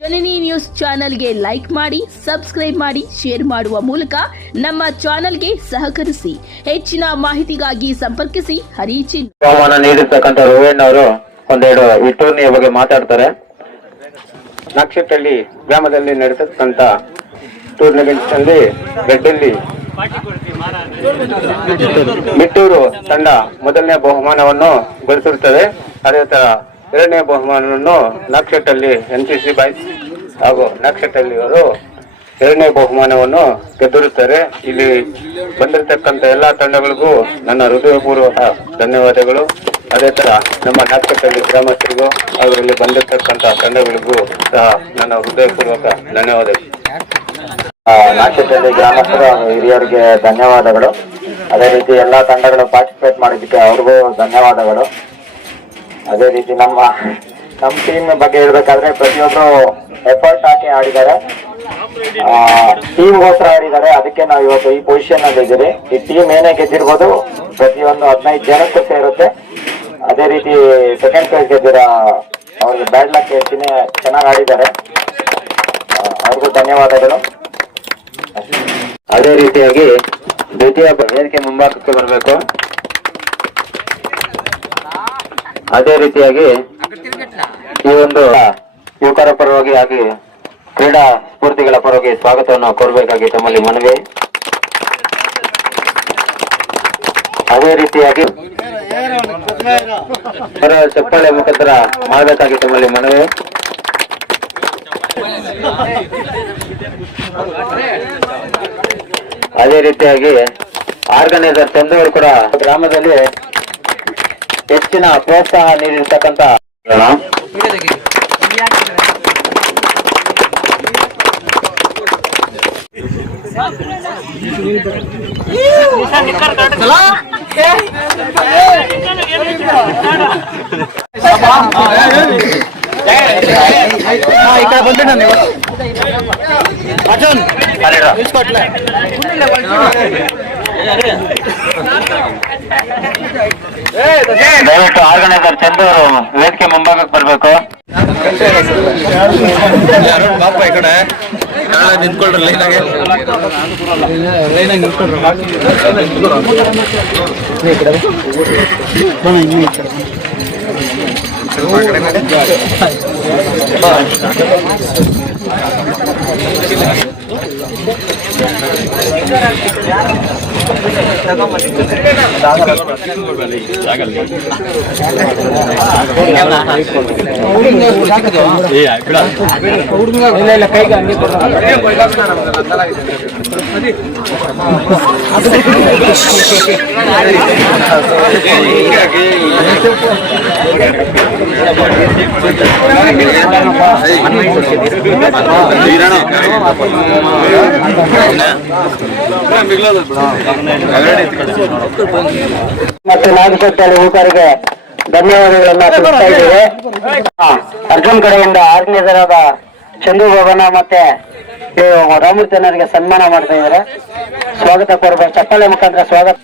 ಜನನಿ news ಚಾನೆಲ್ಗೆ like ಮಾಡಿ, subscribe ಮಾಡಿ, ಶೇರ್ ಮಾಡುವ ಮೂಲಕ ನಮ್ಮ ಚಾನೆಲ್ಗೆ ಸಹಕರಿಸಿ. ಹೆಚ್ಚಿನ ಮಾಹಿತಿಗಾಗಿ ಸಂಪರ್ಕಿಸಿ ಹರಿಚಿ. ಬಹುಮಾನ ನೀಡಿರ್ತಕ್ಕಂಥ ರೋಹಣ್ ಅವರು ಒಂದೆರಡು ಈ ಟೂರ್ನಿಯ ಬಗ್ಗೆ ಮಾತಾಡ್ತಾರೆ. ನಕ್ಷತ್ರಹಳ್ಳಿ ಗ್ರಾಮದಲ್ಲಿ ನಡೆಸತಕ್ಕಂಥ ಟೂರ್ನಮೆಂಟ್ ನಲ್ಲಿ ಬೆಡ್ಡಲ್ಲಿ ಮಿಟ್ಟೂರು ತಂಡ ಮೊದಲನೇ ಬಹುಮಾನವನ್ನು ಗಳಿಸಿರುತ್ತದೆ. ಅದೇ ತರ ಎರಡನೇ ಬಹುಮಾನವನ್ನು ನಕ್ಷತ್ರಹಳ್ಳಿ NCC ಬಾಯ್ಸ್ ಹಾಗೂ ನಕ್ಷತ್ರಹಳ್ಳಿ ಅವರು ಎರಡನೇ ಬಹುಮಾನವನ್ನು ಗೆದ್ದಿರುತ್ತಾರೆ. ಇಲ್ಲಿ ಬಂದಿರತಕ್ಕಂಥ ಎಲ್ಲಾ ತಂಡಗಳಿಗೂ ನನ್ನ ಹೃದಯಪೂರ್ವಕ ಧನ್ಯವಾದಗಳು. ಅದೇ ತರ ನಮ್ಮ ನಕ್ಷತ್ರಹಳ್ಳಿ ಗ್ರಾಮಸ್ಥರಿಗೂ ಹಾಗೂ ಇಲ್ಲಿ ಬಂದಿರತಕ್ಕಂಥ ತಂಡಗಳಿಗೂ ಸಹ ನನ್ನ ಹೃದಯಪೂರ್ವಕ ಧನ್ಯವಾದಗಳು. ನಕ್ಷತ್ರಹಳ್ಳಿ ಗ್ರಾಮಸ್ಥರು ಹಿರಿಯರಿಗೆ ಧನ್ಯವಾದಗಳು. ಅದೇ ರೀತಿ ಎಲ್ಲಾ ತಂಡಗಳು ಪಾರ್ಟಿಸಿಪೇಟ್ ಮಾಡಿದ್ದಕ್ಕೆ ಅವ್ರಿಗೂ ಧನ್ಯವಾದಗಳು. ಅದೇ ರೀತಿ ನಮ್ಮ ಟೀಮ್ ಬಗ್ಗೆ ಹೇಳ್ಬೇಕಾದ್ರೆ ಪ್ರತಿಯೊಬ್ರು ಎಫರ್ಟ್ ಹಾಕಿ ಆಡಿದ್ದಾರೆ, ಟೀಮ್ಗೋಸ್ಕರ ಆಡಿದ್ದಾರೆ. ಅದಕ್ಕೆ ನಾವು ಇವತ್ತು ಈ ಪೊಸಿಷನ್ ಅಲ್ಲಿ ಇದ್ದೀರಿ. ಈ ಟೀಮ್ ಏನೇ ಗೆದ್ದಿರ್ಬೋದು, ಪ್ರತಿಯೊಂದು 15 ಜನಕ್ಕೂ ಸೇರುತ್ತೆ. ಅದೇ ರೀತಿ ಸೆಕೆಂಡ್ ಪ್ರೈಸ್ ಗೆದ್ದಿರೋ ಅವ್ರಿಗೆ ಬ್ಯಾಡ್ ಲಕ್ ಹೇಳ್ತೀನಿ, ಚೆನ್ನಾಗಿ ಆಡಿದ್ದಾರೆ, ಅವ್ರಿಗೂ ಧನ್ಯವಾದಗಳು. ಅದೇ ರೀತಿಯಾಗಿ ದ್ವಿತೀಯ ವೇದಿಕೆ ಮುಂಭಾಗಕ್ಕೆ ಬರಬೇಕು. ಅದೇ ರೀತಿಯಾಗಿ ಈ ಒಂದು ಯುವಕರ ಪರವಾಗಿ ಹಾಗೆ ಕ್ರೀಡಾ ಸ್ಫೂರ್ತಿಗಳ ಪರವಾಗಿ ಸ್ವಾಗತವನ್ನು ಕೋರಬೇಕಾಗಿ ತಮ್ಮಲ್ಲಿ ಮನವಿ. ಅದೇ ರೀತಿಯಾಗಿ ಚಪ್ಪಾಳೆ ಮುಖಾಂತರ ಮಾಡಬೇಕಾಗಿ ತಮ್ಮಲ್ಲಿ ಮನವಿ. ಅದೇ ರೀತಿಯಾಗಿ ಆರ್ಗನೈಸರ್ ಚಂದವರು ಕೂಡ ಗ್ರಾಮದಲ್ಲಿ ಹೆಚ್ಚಿನ ಪ್ರೋತ್ಸಾಹ ನೀಡಿರ್ತಕ್ಕಂಥ ದಯವಿಟ್ಟು ಆರ್ಗನೈಸರ್ ಚಂದವರು ವೇದಿಕೆ ಮುಂಭಾಗಕ್ಕೆ ಬರಬೇಕು. ಈ ಕಡೆ ನಿಂತ್ಕೊಳ್ರಿ, ಲೈನಾಗೆ ನಿಂತ್ಕೊಳ್ರಿ. ಮತ್ತೆ ನಾಗಸತ್ತಳ್ಳಿ ಯುವಕರಿಗೆ ಧನ್ಯವಾದಗಳನ್ನ ತಿಳಿಸ್ತಾ ಇದ್ದೇವೆ. ಅರ್ಜುನ್ ಕಡೆಯಿಂದ ಆರ್ಗನೈಸರ್ ಆದ ಚಂದು ಭವನ ಮತ್ತೆ ರಾಮೂರ್ತಿನವರಿಗೆ ಸನ್ಮಾನ ಮಾಡ್ತಾ ಇದ್ದಾರೆ. ಸ್ವಾಗತ ಕೋರಬೇಕು, ಚಪ್ಪಾಳೆ ಮುಖಾಂತರ ಸ್ವಾಗತ.